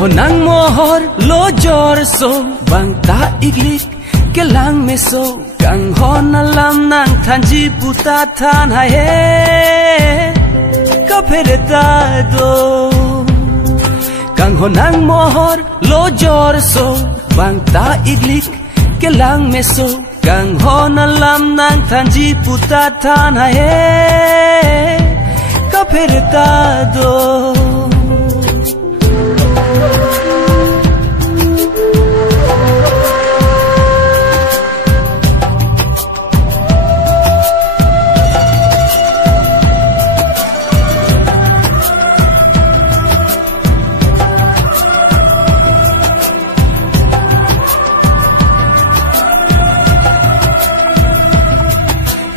ho nang mohor lo jor so bang ta iglik ke lang me so kang ho na lam nang than ji puta than ha he ka phere ta do kang ho nang mohor lo jor so bang ta iglik ke lang me so kang ho na lam nang than ji puta than ha he ka phere ta do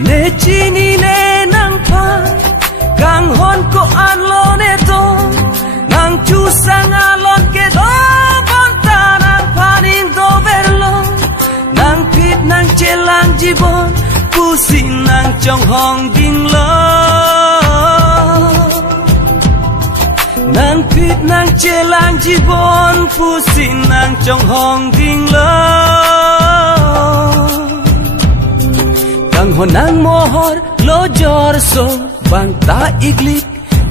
ne chini ne nang pha kang hon ko an lo ne to nang chu sang alon ke do bon ta nang pha ning do berlo nang pit nang chelang jibon pusi nang chong hong ding lo nang pit nang chelang jibon pusi nang chong hong ding lo kang ho nang mohor lo jor so bang ta iglik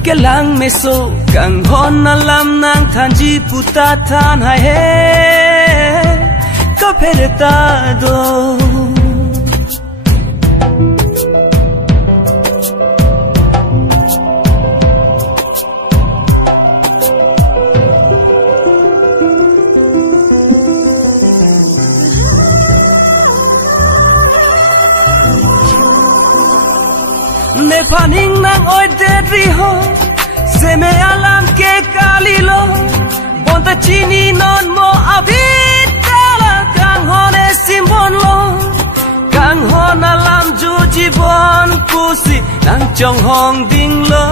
ke lang me so kang ho na lam nang than ji puta than ha he ka phere ta do ne paning nang oi de ri ho se me alam ke kalilo bonta chini non mo abitala kang ho ne simbon lo kang ho na lam ju jibon pusi nang chong hong ding lo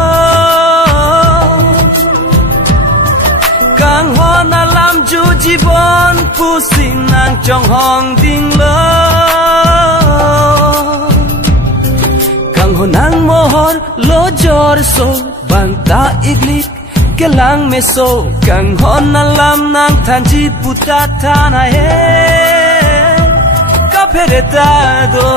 kang ho na lam ju jibon pusi nang chong hong ding lo ho nang mohor lo jor so bang ta iglik ke lang me so kang ho na lam nang than ji puta than ha he ka phere ta do